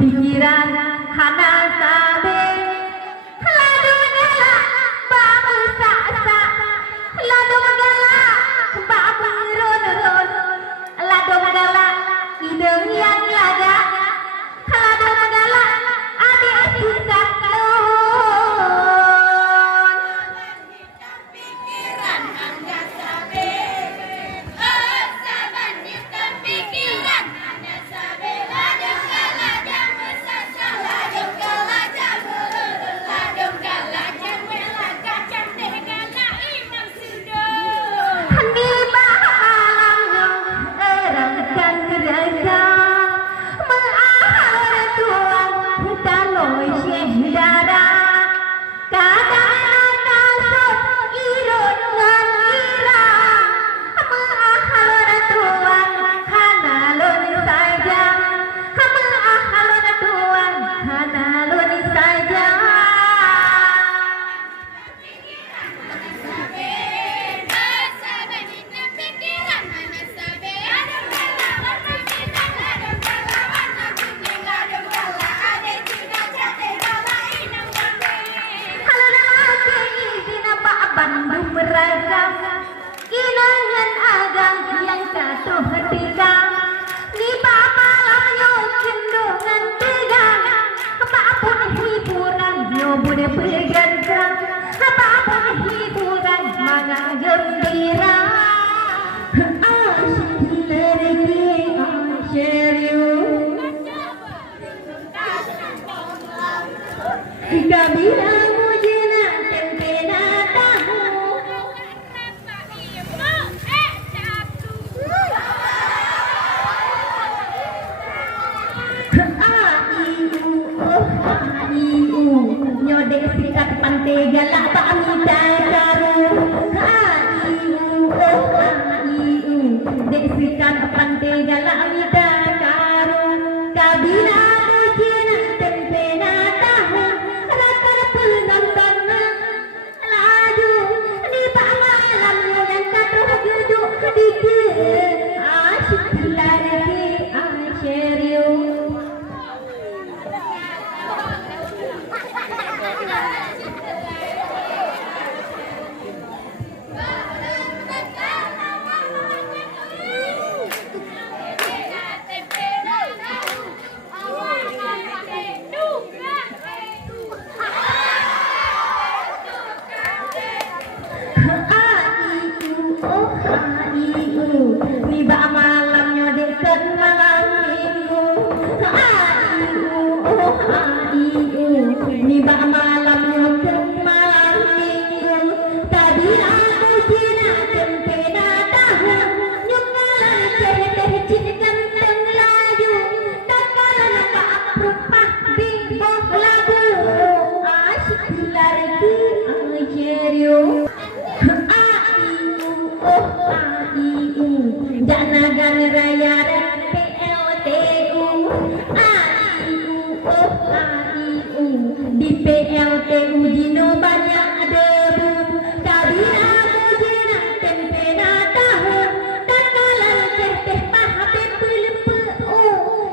pikiran hana sabe ladu gala babu sa ladu gala babu ron ladu gala ideng yang laga ladu gala ade susah pikiran hana sabe saban di pikiran hana sabe ladu gala jamu sasa ladu gala jamu ladu gala jamu laga cantik gala inam sudah di malam erang dan raja mengakhir tuan taloi syedara kadang kasut irun ngan ira mengakhir tuan hanalun saja mengakhir tuan hanalun saja saban di pikiran hana sabe ladu gala warna bintang ladu gala warna kuning ladu gala ade sudah cantik gala inam cantik Halalaki izina Pak Bandung beragam Kinangan agang yang satu hatiga Di Pak malam yo cendungan tegang Apapun hiburan yo bude bergantang Apapun hiburan mana gembira Asyik leriki asyiriu Kabila mujina tempena tahu nyode sikat pantai galak pak amita karu dek sikat pantai galak amita karu kabila mujina tempena tahu rata penonton laju di pak malam yang kata duduk dikit asyik lari asyiriu Tiba malam nyodekan malam minggu Tiba malam nyodekan malam minggu Tadi aku cina tempena tahu Nyukalan teh cincang laju Takalan pak rupah bimbo labu Asyik lari asyiriu Janagan raya PLTU di PLTU Jino banyak debu kabina mujina tempena tahu takalan teh pahape pelepe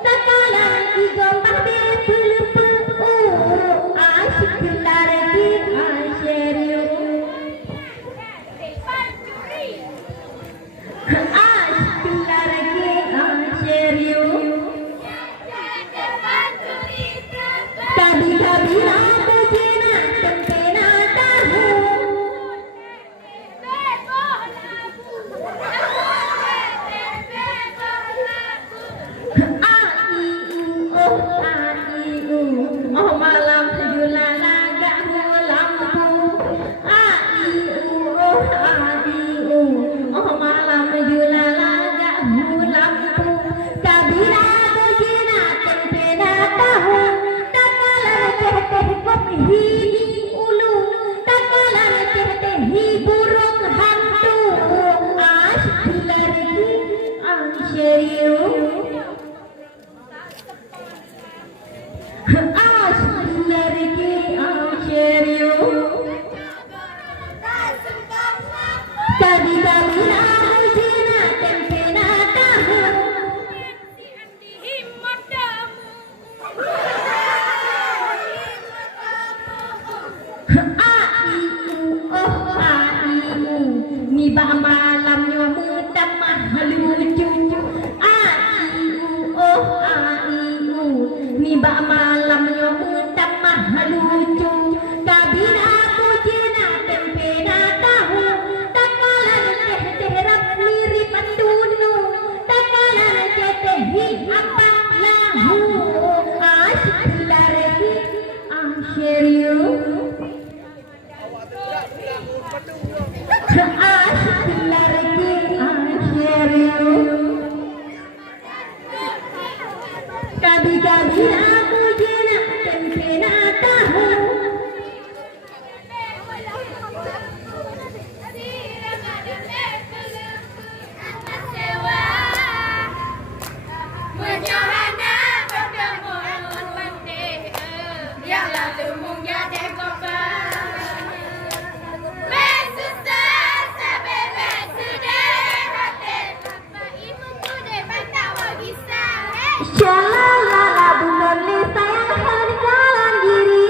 takalan igombah be pelepe asyik lari asyiriu Kabila mujina tempena tahu oh malam julala gak lampu oh malam julala gak lampu kabila mujina tempena tahu hini ulu takalan hi burung hantu asyik lari asyiriu apa lahu asyik lagi asyir you asyik lagi asyir you कभी-कभी आप मुझे ना चंचनाता हो Menyohana bertemu mandi yang lalu menjadi korban. Bersusah sampai bersedih hati, ibu kuda bantawa kisah. Shalala bukan sayang peninggalan diri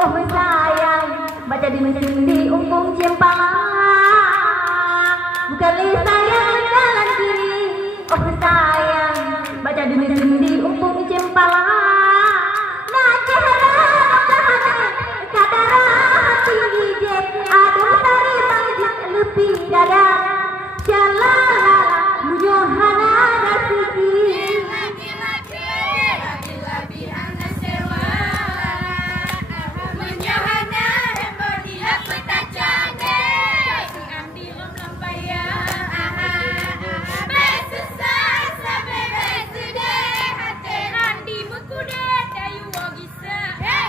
oh sayang baca di mesin di umpung cempala bukan sayang peninggalan diri oh sayang baca di mesin di umpung cempala nah cahara kadara hati ijek aduh tari manjit lebih dada Shalala mujohana rasiki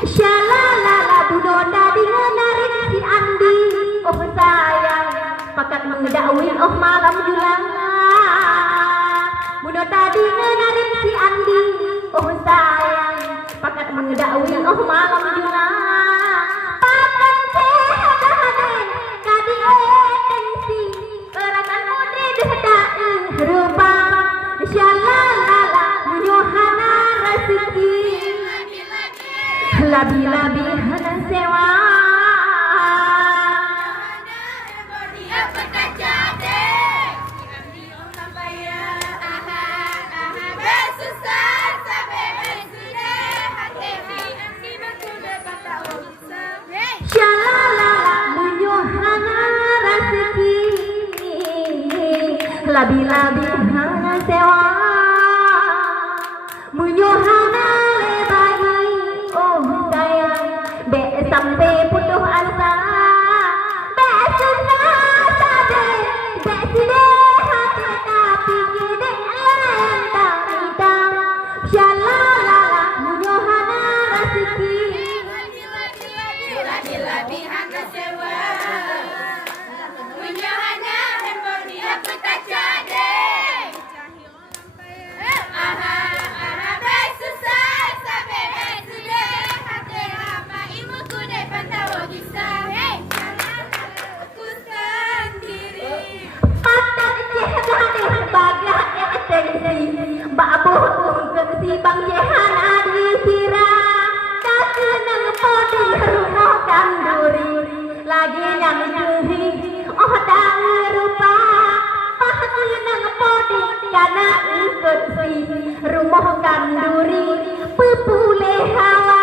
Shalala budona dingenarik si Andi oh sayang pakat mengedakwi oh malam julang budona dingenarik si Andi oh sayang pakat mengedakwi oh malam julang pakat cehadane kadi tensi erakan mudi dihadai rupa Shalala mujohana rasiki labi-labi hana sewa Shalala mujohana rasiki labi-labi hana sewa mujohana lebai oh sayang be sampai putus asa be susah sade be side hati tapi gede lentang Shalala mujohana rasiki Lagi-lagi hana sewa Menyohana hemboni apa tak jadi Bersusah sampai bersedih hati apa ibu kuda bantawa kisah Aku sendiri patah cehadane bagai esensi babuh si bang jehana dikira kasih nang podi rumah kanduri lagi yang juhi oh dang rupa pasti nang podi karena ikut si rumah kanduri pupule hawa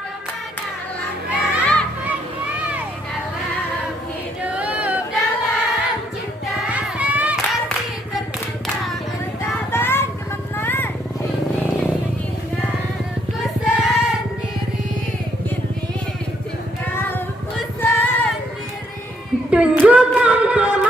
kemana langkah dalam hidup dalam cinta kasih tercinta entah bagaimana ini tinggalku sendiri kini tinggalku sendiri tunjukkan kemana